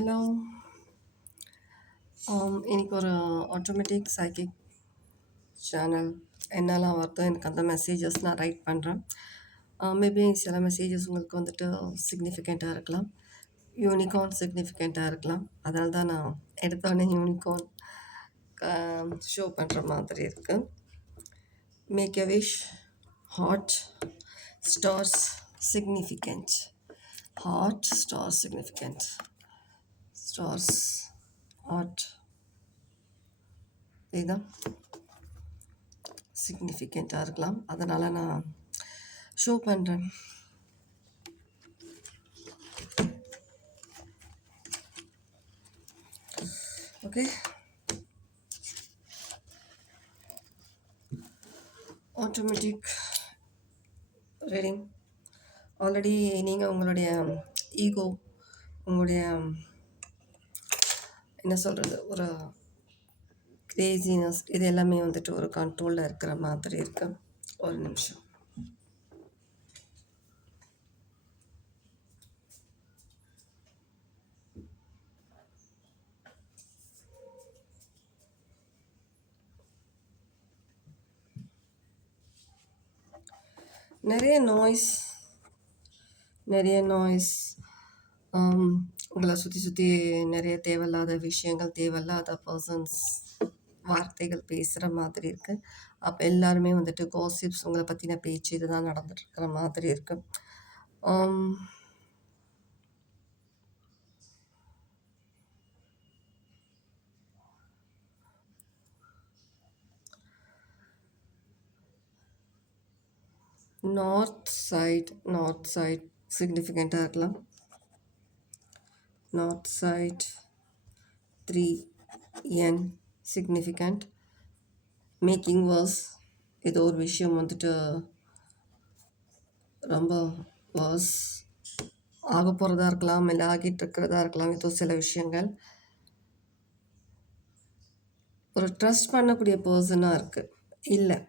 Hello. இன்னைக்கு ஒரு automatic psychic channel என்னலாம் வருதோ எனக்கு அந்த மெசேஜஸ் நான் ரைட் பண்ணுறேன். மேபி சில மெசேஜஸ் உங்களுக்கு வந்துட்டு சிக்னிஃபிகண்ட்டாக இருக்கலாம். யூனிகார்ன் சிக்னிஃபிகண்ட்டாக இருக்கலாம். அதனால தான் நான் எடுத்தோடனே யூனிகார்ன் ஷோ பண்ணுற மாதிரி இருக்கு. Make a wish hot stars significant. Hot star significant. Stars hot இதுதான் சிக்னிஃபிகண்ட்டாக இருக்கலாம். அதனால் நான் ஷோ பண்ணுறேன். Okay, automatic reading. ஆல்ரெடி நீங்கள் உங்களுடைய ஈகோ, உங்களுடைய என்ன சொல்கிறது, ஒரு கிரேசினஸ், இது எல்லாமே வந்துட்டு ஒரு கண்ட்ரோலில் இருக்கிற மாதிரி இருக்கு. ஒரு நிமிஷம். நிறைய நாய்ஸ் உங்களை சுற்றி நிறைய தேவையில்லாத விஷயங்கள், தேவையில்லாத பர்சன்ஸ் வார்த்தைகள் பேசுகிற மாதிரி இருக்குது. அப்போ எல்லாருமே வந்துட்டு காசிப்ஸ், உங்களை பற்றின பேச்சு இதுதான் நடந்துட்டு இருக்கிற மாதிரி இருக்கு. நார்த் சைட் சிக்னிஃபிகண்ட்டாக இருக்கலாம். North side 3N significant. Making was, ஏதோ ஒரு விஷயம் வந்துட்டு ரொம்ப வாஸ் ஆக போகிறதா இருக்கலாம், இல்லை ஆகிட்டு இருக்கிறதா இருக்கலாம். ஏதோ சில விஷயங்கள் ஒரு ட்ரஸ்ட் பண்ணக்கூடிய பர்சனாக இருக்குது. இல்லை,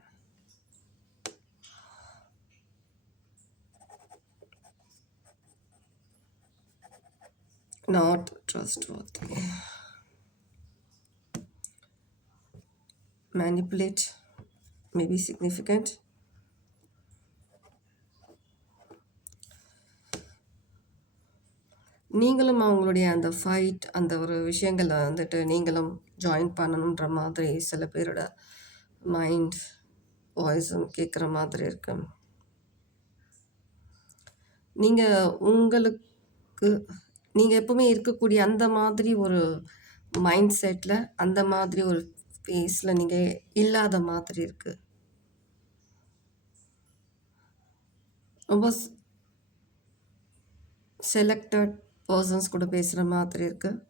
not trustworthy. Manipulate, maybe significant. நீங்களும் அவங்களுடைய அந்த ஃபைட், அந்த ஒரு விஷயங்களை வந்துட்டு நீங்களும் ஜாயின் பண்ணணுன்ற மாதிரி சில பேரோட மைண்ட் வாய்ஸும் கேட்குற மாதிரி இருக்கு. நீங்கள் எப்பவுமே இருக்கக்கூடிய அந்த மாதிரி ஒரு மைண்ட் செட்டில், அந்த மாதிரி ஒரு ஃபேஸில் நீங்கள் இல்லாத மாதிரி இருக்குது. ரொம்ப செலக்டட் பர்சன்ஸ் கூட பேசுகிற மாதிரி இருக்குது.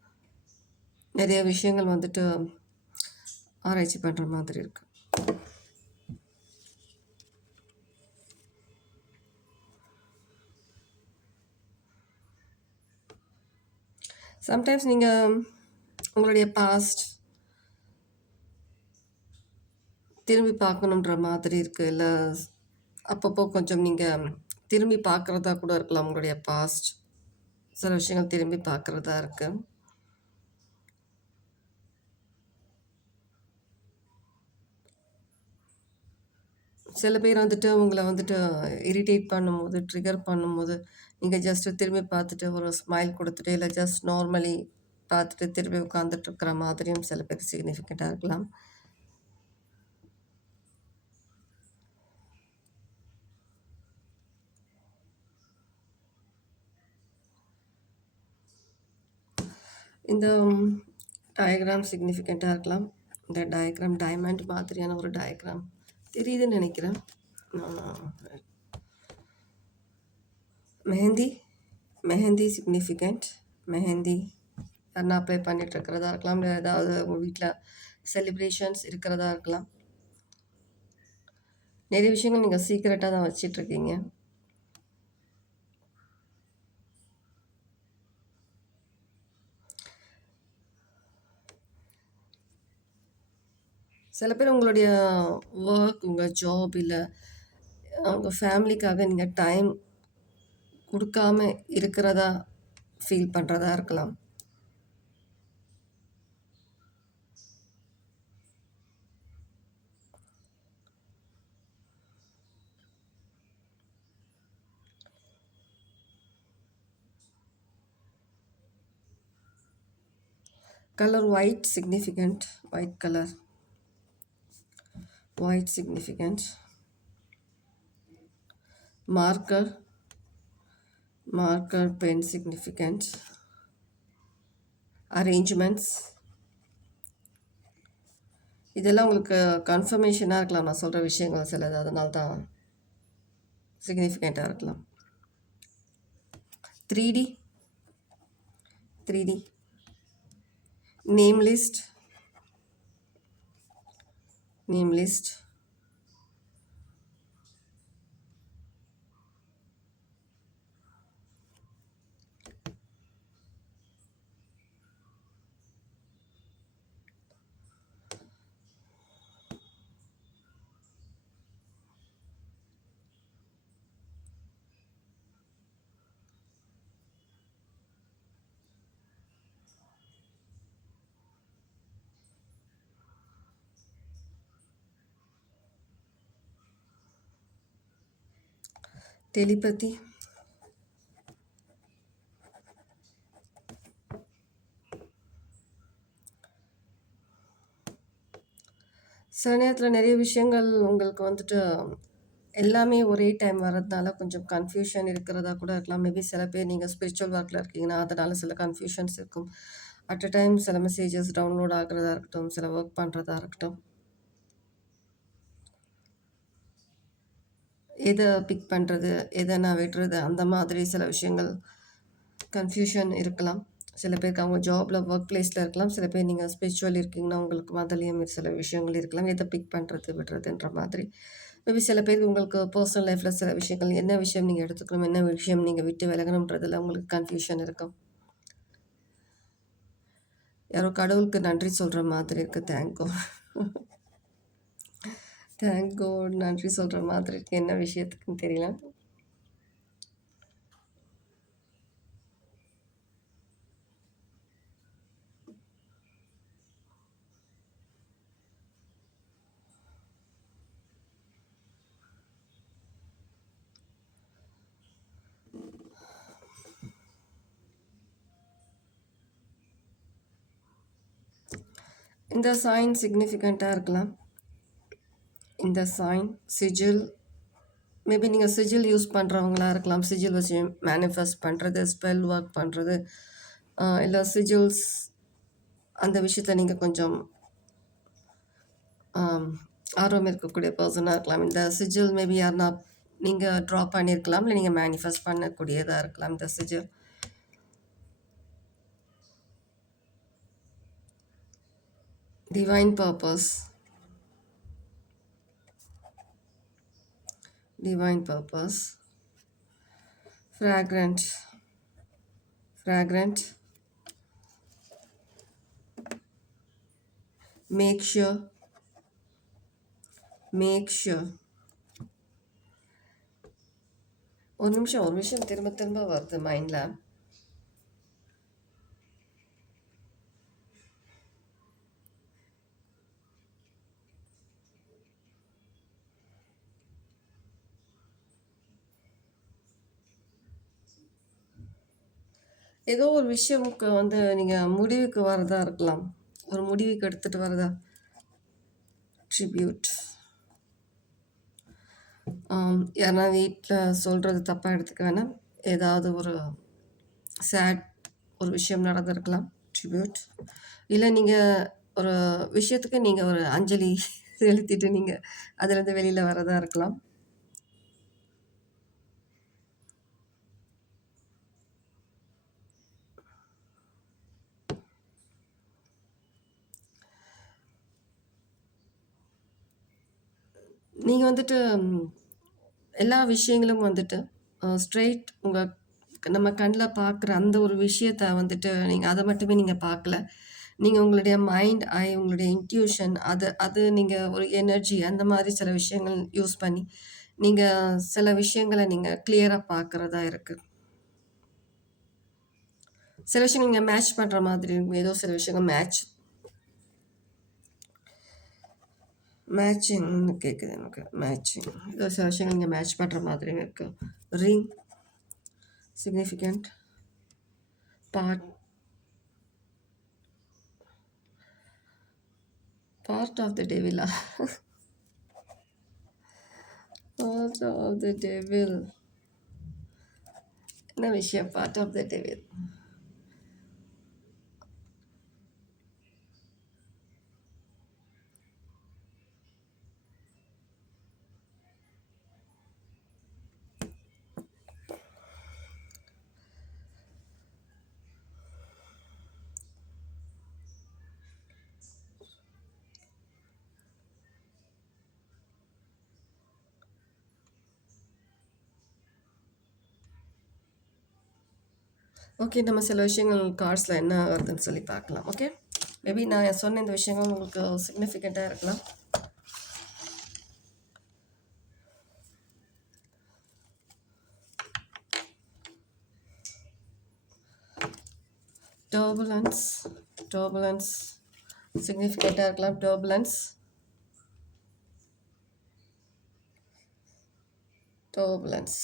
நிறைய விஷயங்கள் வந்துட்டு ஆராய்ச்சி பண்ணுற மாதிரி இருக்குது. சம்டைம்ஸ் நீங்கள் உங்களுடைய பாஸ்ட் திரும்பி பார்க்கணுன்ற மாதிரி இருக்குது. இல்லை அப்பப்போ கொஞ்சம் நீங்கள் திரும்பி பார்க்குறதா கூட இருக்கலாம். உங்களுடைய பாஸ்ட் சில விஷயங்கள் திரும்பி பார்க்குறதா இருக்குது. சில பேர் வந்துட்டு உங்களை வந்துட்டு இரிட்டேட் பண்ணும்போது, ட்ரிகர் பண்ணும்போது, நீங்கள் ஜஸ்ட்டு திரும்பி பார்த்துட்டு ஒரு ஸ்மைல் கொடுத்துட்டு, இல்லை ஜஸ்ட் நார்மலி பார்த்துட்டு திரும்பி உட்காந்துட்டு இருக்கிற மாதிரியும் சில பேர் சிக்னிஃபிகண்ட்டாக இருக்கலாம். இந்த டயக்ராம் சிக்னிஃபிகண்ட்டாக இருக்கலாம். இந்த டயக்ராம் டைமண்ட் மாதிரியான ஒரு டயக்ராம் தெரியுதுன்னு நினைக்கிறேன். மெஹந்தி சிக்னிஃபிகண்ட். மெஹந்தி யாருன்னா அப்ளை பண்ணிட்டு இருக்கிறதா இருக்கலாம். இல்லை ஏதாவது உங்கள் வீட்டில் செலிப்ரேஷன்ஸ் இருக்கிறதா இருக்கலாம். நிறைய விஷயங்கள் நீங்கள் சீக்கிரட்டாக தான் வச்சிட்ருக்கீங்க. சில பேர் உங்களுடைய ஒர்க், உங்கள் ஜாப், இல்லை உங்கள் ஃபேமிலிக்காக நீங்கள் டைம் கொடுக்காம இருக்கிறதா ஃபீல் பண்ணுறதா இருக்கலாம். Color white significant. White color. White significant. Marker. Marker pen significant. Arrangements. இதெல்லாம் உங்களுக்கு கன்ஃபர்மேஷனாக இருக்கலாம். நான் சொல்கிற விஷயங்கள் சிலது அதனால தான் சிக்னிஃபிகண்ட்டாக இருக்கலாம். 3D. 3D. Name list. Name list. Telepathy. சில நேரத்தில் நிறைய விஷயங்கள் உங்களுக்கு வந்துட்டு எல்லாமே ஒரே டைம் வர்றதுனால கொஞ்சம் கன்ஃபியூஷன் இருக்கிறதா கூட இருக்கலாம். மேபி சில பேர் நீங்கள் ஸ்பிரிச்சுவல் ஒர்க்கில் இருக்கீங்கன்னா அதனால சில கன்ஃபியூஷன்ஸ் இருக்கும். அட் அ டைம் சில மெசேஜஸ் டவுன்லோட் ஆகிறதா இருக்கட்டும், சில ஒர்க் பண்ணுறதா இருக்கட்டும், எதை பிக் பண்ணுறது, எதை நான் விடுறது, அந்த மாதிரி சில விஷயங்கள் கன்ஃபியூஷன் இருக்கலாம். சில பேருக்கு அவங்க ஜாபில் ஒர்க் பிளேஸில் இருக்கலாம். சில பேர் நீங்கள் ஸ்பிரிச்சுவல் இருக்கீங்கன்னா உங்களுக்கு அதுலேயும் சில விஷயங்கள் இருக்கலாம். எதை பிக் பண்ணுறது விடுறதுன்ற மாதிரி. மேபி சில பேருக்கு உங்களுக்கு பர்சனல் லைஃப்பில் சில விஷயங்கள் என்ன விஷயம் நீங்கள் எடுத்துக்கணும், என்ன விஷயம் நீங்கள் விட்டு விலகணுன்றதில் உங்களுக்கு கன்ஃபியூஷன் இருக்கும். யாரோ கடவுளுக்கு நன்றி சொல்கிற மாதிரி இருக்குது. தேங்க்யூ தேங்க்யூ நன்றி சொல்கிற மாதிரி இருக்குது. என்ன விஷயத்துக்குன்னு தெரியல. இந்த சைன் சிக்னிஃபிகண்ட்டாக இருக்கலாம். இந்த சைன் சிஜில், மேபி நீங்கள் சிஜில் யூஸ் பண்ணுறவங்களா இருக்கலாம். சிஜில் வச்சு மேனிஃபெஸ்ட் பண்ணுறது, ஸ்பெல் ஒர்க் பண்ணுறது, இல்லை சிஜில்ஸ் அந்த விஷயத்தில் நீங்கள் கொஞ்சம் ஆர்வம் இருக்கக்கூடிய பர்சனாக இருக்கலாம். இந்த சிஜில் மேபி யாருன்னா நீங்கள் ட்ரா பண்ணியிருக்கலாம், இல்லை நீங்கள் மேனிஃபெஸ்ட் பண்ணக்கூடியதாக இருக்கலாம். இந்த sigil divine purpose. Divine purpose. Fragrant. Fragrant. Make sure. Make sure. ஒரு நிமிஷம் திரும்ப திரும்ப வருது மைண்டில். ஏதோ ஒரு விஷயமுக்கு வந்து நீங்கள் முடிவுக்கு வரதா இருக்கலாம். ஒரு முடிவுக்கு எடுத்துகிட்டு வரதா. ட்ரிபியூட். யாருன்னா வீட்டில் சொல்கிறது தப்பாக எடுத்துக்க வேணாம். ஏதாவது ஒரு சேட் ஒரு விஷயம் நடந்திருக்கலாம். ட்ரிபியூட். இல்லை நீங்கள் ஒரு விஷயத்துக்கு நீங்கள் ஒரு அஞ்சலி செலுத்திட்டு நீங்கள் அதுலேருந்து வெளியில் வரதா இருக்கலாம். நீங்கள் வந்துட்டு எல்லா விஷயங்களும் வந்துட்டு ஸ்ட்ரெயிட் நம்ம கண்ணில் பார்க்குற அந்த ஒரு விஷயத்த வந்துட்டு நீங்கள் அதை மட்டுமே நீங்கள் பார்க்கல. நீங்கள் உங்களுடைய மைண்ட் ஐ, உங்களுடைய இன்ட்யூஷன், அது நீங்கள் ஒரு எனர்ஜி அந்த மாதிரி சில விஷயங்கள் யூஸ் பண்ணி நீங்கள் சில விஷயங்களை நீங்கள் கிளியராக பார்க்குறதா இருக்குது. சில விஷயங்கள் நீங்கள் மேட்ச் பண்ணுற மாதிரி இருக்கும். ஏதோ சில விஷயங்கள் மேட்சிங்னு கேட்குது எனக்கு. மேட்சிங் ஏதோ சில விஷயங்கள் நீங்கள் மேட்ச் பண்ணுற மாதிரி இருக்குது. Ring significant. Part. Part of the டெவிலா? பார்ட் ஆஃப் த டெவில் என்ன விஷயம்? Part of the devil. Okay, நம்ம சில விஷயங்கள் கார்ட்ஸில் என்ன வருதுன்னு சொல்லி பார்க்கலாம். ஓகே, மேபி நான் சொன்ன இந்த விஷயங்கள் உங்களுக்கு சிக்னிஃபிகண்ட்டாக இருக்கலாம். டர்புலன்ஸ் சிக்னிஃபிகண்ட்டாக இருக்கலாம். டர்புலன்ஸ்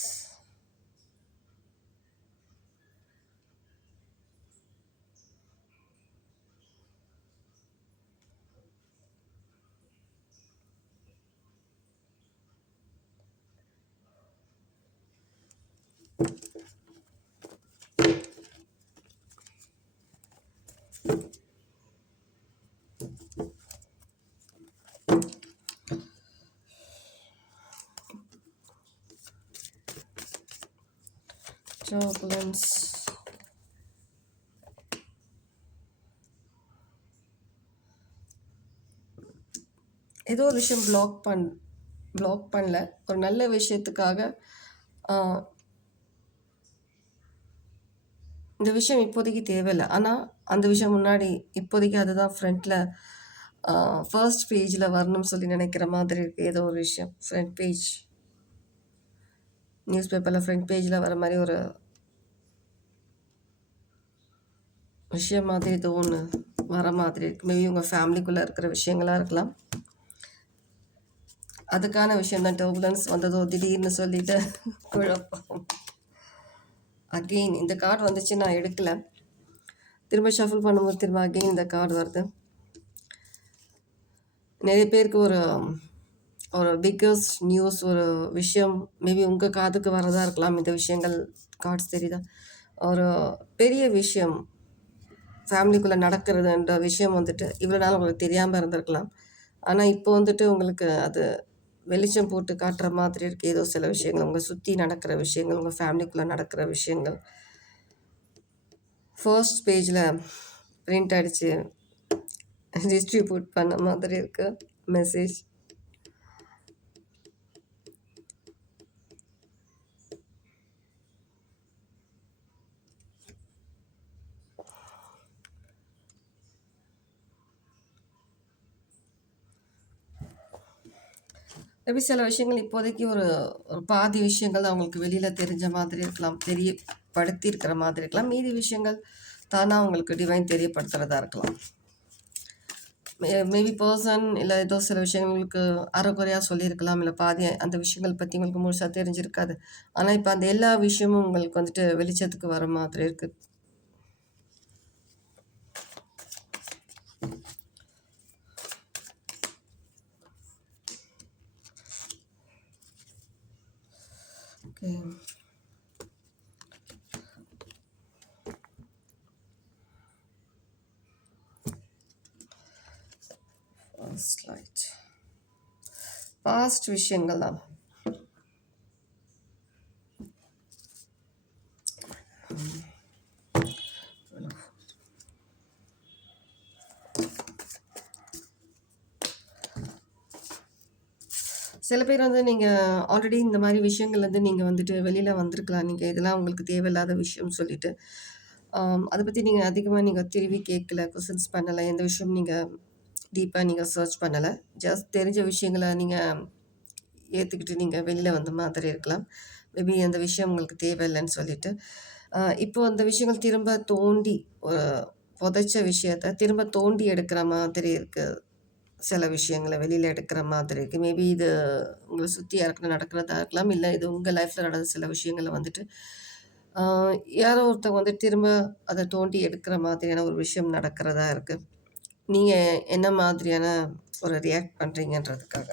ஏதோ ஒரு விஷயம் பிளாக் பண்ணல. ஒரு நல்ல விஷயத்துக்காக இந்த விஷயம் இப்போதைக்கு தேவையில்லை. ஆனால் அந்த விஷயம் முன்னாடி இப்போதைக்கு அதுதான் ஃப்ரண்ட்டில் ஃபர்ஸ்ட் பேஜில் வரணும்னு சொல்லி நினைக்கிற மாதிரி இருக்குது. ஏதோ ஒரு விஷயம் ஃப்ரண்ட் பேஜ் நியூஸ் பேப்பரில் ஃப்ரண்ட் பேஜில் வர மாதிரி ஒரு விஷயம் மாதிரி ஏதோ ஒன்று வர மாதிரி இருக்குது. மேபி உங்கள் ஃபேமிலிக்குள்ளே இருக்கிற விஷயங்களாக இருக்கலாம். அதுக்கான விஷயம் தான் டர்புலன்ஸ் வந்ததோ திடீர்னு சொல்லிட்டு குழப்பம். அகெயின் இந்த கார்டு வந்துச்சு, நான் எடுக்கலை. திரும்ப ஷஃபிள் பண்ணும்போது திரும்ப அகெயின் இந்த கார்டு வருது. நிறைய பேருக்கு ஒரு ஒரு பிக்கஸ்ட் நியூஸ், ஒரு விஷயம் மேபி உங்கள் காதுக்கு வரதா இருக்கலாம். இந்த விஷயங்கள் கார்ட்ஸ் தெரியுதா? ஒரு பெரிய விஷயம் ஃபேமிலிக்குள்ளே நடக்கிறதுன்ற விஷயம் வந்துட்டு இவ்வளோ நாள் உங்களுக்கு தெரியாமல் இருந்திருக்கலாம். ஆனால் இப்போ வந்துட்டு உங்களுக்கு அது வெளிச்சம் போட்டு காட்டுற மாதிரி இருக்குது. ஏதோ சில விஷயங்கள் உங்கள் சுற்றி நடக்கிற விஷயங்கள், உங்கள் ஃபேமிலிக்குள்ளே நடக்கிற விஷயங்கள் ஃபர்ஸ்ட் பேஜில் பிரிண்ட் அடித்து டிஸ்ட்ரிபியூட் பண்ண மாதிரி இருக்குது மெசேஜ். மேபி சில விஷயங்கள் இப்போதைக்கு ஒரு ஒரு பாதி விஷயங்கள் அவங்களுக்கு வெளியில் தெரிஞ்ச மாதிரி இருக்கலாம், தெரியப்படுத்தி இருக்கிற மாதிரி இருக்கலாம். மீதி விஷயங்கள் தானாக அவங்களுக்கு டிவைன் தெரியப்படுத்துகிறதா இருக்கலாம். மேபி பர்சன் இல்லை ஏதோ சில விஷயங்களுக்கு அரைக்குறையாக சொல்லியிருக்கலாம், இல்லை பாதி அந்த விஷயங்கள் பற்றி உங்களுக்கு முழுசாக தெரிஞ்சிருக்காது. ஆனால் இப்போ அந்த எல்லா விஷயமும் உங்களுக்கு வந்துட்டு வெளிச்சத்துக்கு வர மாதிரி இருக்குது. ஓகே, ஃபர்ஸ்ட் லைட் பாஸ்ட் விஷயங்கள் தான். சில பேர் வந்து நீங்கள் ஆல்ரெடி இந்த மாதிரி விஷயங்கள்லேருந்து நீங்கள் வந்துட்டு வெளியில் வந்திருக்கலாம். நீங்கள் இதெல்லாம் உங்களுக்கு தேவையில்லாத விஷயம்னு சொல்லிட்டு அதை பற்றி நீங்கள் அதிகமாக திரும்பி கேட்கல, கொஸ்டின்ஸ் பண்ணலை, எந்த விஷயம் நீங்கள் டீப்பாக நீங்கள் சர்ச் பண்ணலை. ஜஸ்ட் தெரிஞ்ச விஷயங்களை நீங்கள் ஏற்றுக்கிட்டு நீங்கள் வெளியில் வந்த மாதிரி இருக்கலாம். மேபி அந்த விஷயம் உங்களுக்கு தேவையில்லைன்னு சொல்லிட்டு இப்போ அந்த விஷயங்கள் திரும்ப தோண்டி புதைச்ச விஷயத்த திரும்ப தோண்டி எடுக்கிற மாதிரி இருக்குது. சில விஷயங்களை வெளியில் எடுக்கிற மாதிரி இருக்குது. மேபி இது உங்களை சுற்றி யாருக்குன்னு நடக்கிறதா இருக்கலாம், இல்லை இது உங்கள் லைஃப்பில் நடந்த சில விஷயங்களை வந்துட்டு யாரோ ஒருத்தவங்க வந்து திரும்ப அதை தோண்டி எடுக்கிற மாதிரியான ஒரு விஷயம் நடக்கிறதா இருக்குது. நீங்கள் என்ன மாதிரியான ஒரு ரியாக்ட் பண்ணுறீங்கன்றதுக்காக.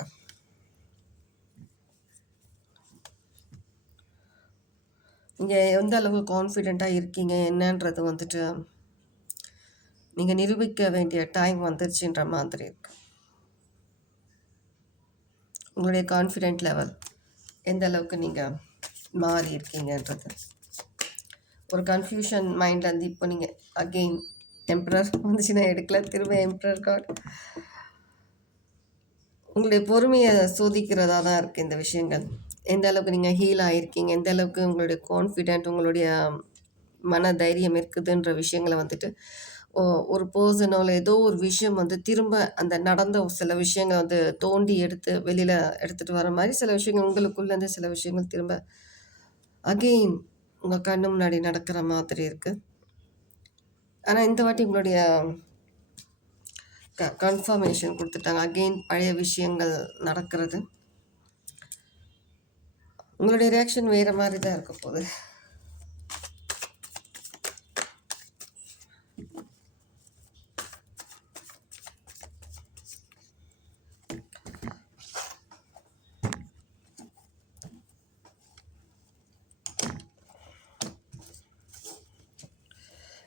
நீங்கள் எந்த அளவு கான்ஃபிடெண்ட்டாக இருக்கீங்க என்னன்றது வந்துட்டு நீங்கள் நிரூபிக்க வேண்டிய டைம் வந்துருச்சுன்ற மாதிரி இருக்கு. உங்களுடைய கான்ஃபிடென்ட் லெவல் எந்த அளவுக்கு நீங்கள் மாறி இருக்கீங்கன்றது. ஒரு கன்ஃபியூஷன் மைண்ட்லேருந்து இப்போ நீங்கள் அகெயின் எம்ப்ரர் வந்துச்சுன்னா எடுக்கல, திரும்ப எம்ப்ரர் கார்டு. உங்களுடைய பொறுமையை சோதிக்கிறதா தான் இருக்குது இந்த விஷயங்கள். எந்த அளவுக்கு நீங்கள் ஹீல் ஆகிருக்கீங்க, எந்த அளவுக்கு உங்களுடைய கான்ஃபிடென்ட், உங்களுடைய மன தைரியம் இருக்குதுன்ற விஷயங்களை வந்துட்டு ஒரு பர்சனோ இல்லை ஏதோ ஒரு விஷயம் வந்து திரும்ப அந்த நடந்த சில விஷயங்கள் வந்து தோண்டி எடுத்து வெளியில் எடுத்துகிட்டு வர மாதிரி சில விஷயங்கள் உங்களுக்குள்ளேருந்து சில விஷயங்கள் திரும்ப அகெயின் உங்கள் கண்ணு முன்னாடி நடக்கிற மாதிரி இருக்குது. ஆனால் இந்த வாட்டி உங்களுடைய கன்ஃபர்மேஷன் கொடுத்துட்டாங்க. அகெயின் பழைய விஷயங்கள் நடக்கிறது. உங்களுடைய ரியாக்ஷன் வேறு மாதிரி தான் இருக்க போகுது.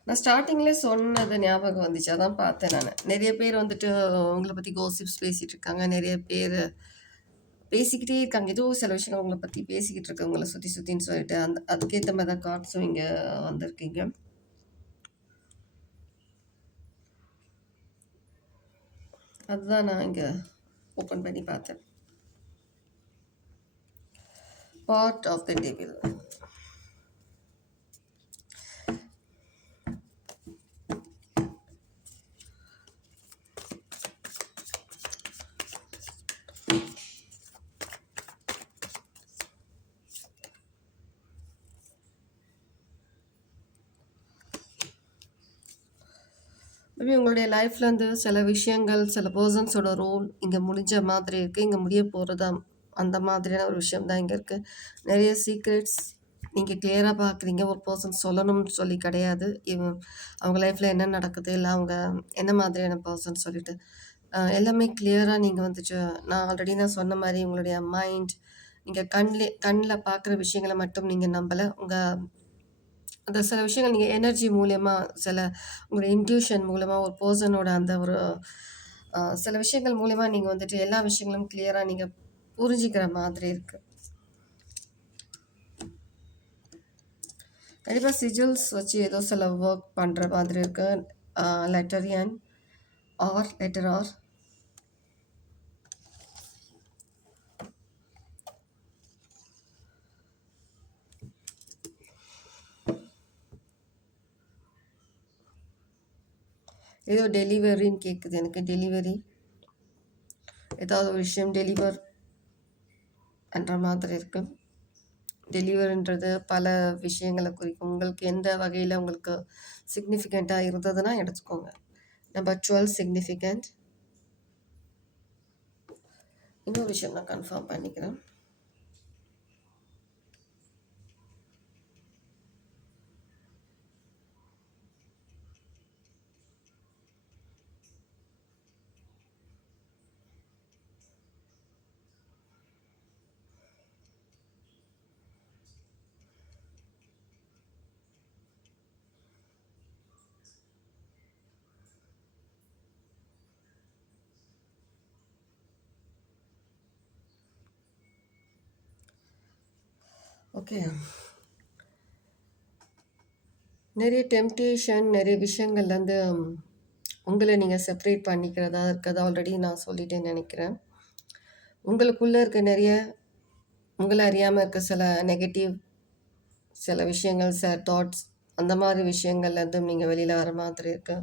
நான் ஸ்டார்டிங்லேயே சொன்னது ஞாபகம் வந்துச்சு, அதான் பார்த்தேன் நான். நிறைய பேர் வந்துட்டு உங்களை பற்றி கோசிப்ஸ் பேசிகிட்டு இருக்காங்க, நிறைய பேர் பேசிக்கிட்டே இருக்காங்க. ஏதோ சில விஷயங்கள் உங்களை பற்றி பேசிக்கிட்டு இருக்காங்க உங்களை சுற்றி சுற்றின்னு சொல்லிட்டு அதுக்கேற்ற மாதிரி தான் கார்ட்ஸும் இங்கே வந்திருக்கீங்க. அதுதான் நான் இங்கே ஓப்பன் பண்ணி பார்த்தேன். Part of the table. Maybe உங்களுடைய லைஃப்லேருந்து சில விஷயங்கள் சில பர்சன்ஸோட ரோல் இங்கே முடிஞ்ச மாதிரி இருக்குது, இங்கே முடிய போகிறதா அந்த மாதிரியான ஒரு விஷயம் தான் இங்கே இருக்குது. நிறைய சீக்ரெட்ஸ் நீங்கள் கிளியராக பார்க்குறீங்க. ஒரு பர்சன் சொல்லணும்னு சொல்லி கிடையாது. அவங்க லைஃப்பில் என்ன நடக்குது, இல்லை அவங்க என்ன மாதிரியான பர்சன் சொல்லிட்டு எல்லாமே கிளியராக நீங்கள் வந்துட்டு நான் சொன்ன மாதிரி உங்களுடைய மைண்ட் நீங்கள் கண்ணில் பார்க்குற விஷயங்களை மட்டும் நீங்கள் நம்பலை. அந்த சில விஷயங்கள் நீங்கள் எனர்ஜி மூலயமா உங்களோட இன்ட்யூஷன் மூலமாக ஒரு பர்சனோட அந்த ஒரு சில விஷயங்கள் மூலயமா நீங்கள் வந்துட்டு எல்லா விஷயங்களும் கிளியராக நீங்கள் புரிஞ்சுக்கிற மாதிரி இருக்குது. கண்டிப்பாக சிஜில்ஸ் வச்சு ஏதோ சில ஒர்க் பண்ணுற மாதிரி இருக்குது. Letter N or letter R ஏதோ டெலிவரின்னு கேட்குது எனக்கு. டெலிவரி ஏதாவது ஒரு விஷயம் டெலிவர் பண்ணுற மாதிரி இருக்குது. டெலிவரின்றது பல விஷயங்களை குறிக்கும். உங்களுக்கு எந்த வகையில் உங்களுக்கு சிக்னிஃபிகண்ட்டாக இருந்ததுன்னா எடுத்துக்கோங்க. Number 12 significant. இன்னொரு விஷயம் நான் கன்ஃபார்ம் பண்ணிக்கிறேன். ஓகே, நிறைய டெம்டேஷன் நிறைய விஷயங்கள்லேருந்து உங்களை நீங்கள் செப்பரேட் பண்ணிக்கிறதா இருக்கிறதா ஆல்ரெடி நான் சொல்லிட்டேன்னு நினைக்கிறேன். உங்களுக்குள்ளே இருக்க நிறைய உங்களை அறியாமல் இருக்க சில நெகட்டிவ் சில விஷயங்கள் தாட்ஸ் அந்த மாதிரி விஷயங்கள்லேருந்து நீங்கள் வெளியில் வர மாதிரி இருக்கு.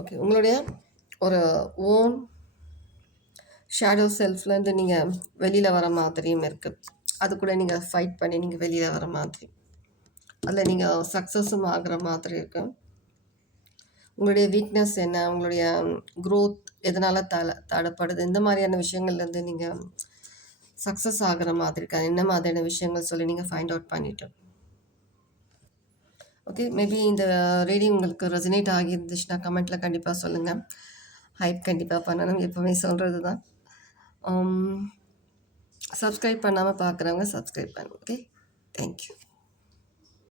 ஓகே, உங்களுடைய ஒரு ஓன் ஷேடோ செல்ஃப்லேருந்து நீங்கள் வெளியில் வர மாதிரியும் இருக்குது. அது கூட நீங்க ஃபைட் பண்ணி நீங்க வெளிய வர மாதிரி. அதுல நீங்க சக்சஸும் ஆகுற மாதிரி இருக்கு. உங்களுடைய வீக்னஸ் என்ன? உங்களுடைய குரோத் எதனால தடப்படுது? இந்த மாதிரியான விஷயங்கள்லேருந்து நீங்க சக்சஸ் ஆகுற மாதிரி இருக்கா? என்ன மாதிரியான விஷயங்கள் சொல்லி நீங்க ஃபைண்ட் அவுட் பண்ணிட்டு. ஓகே. மேபி இந்த ரீடிங் உங்களுக்கு ரெசனேட் ஆகியிருந்துச்சுன்னா கமெண்ட்ல கண்டிப்பா சொல்லுங்க. ஹைப் கண்டிப்பா பண்ணணும். எப்பவுமே சொல்றது தான். சப்ஸ்கிரைப் பண்ணாம பார்க்குறவங்க சப்ஸ்கிரைப் பண்ணுங்க. ஓகே. Thank you.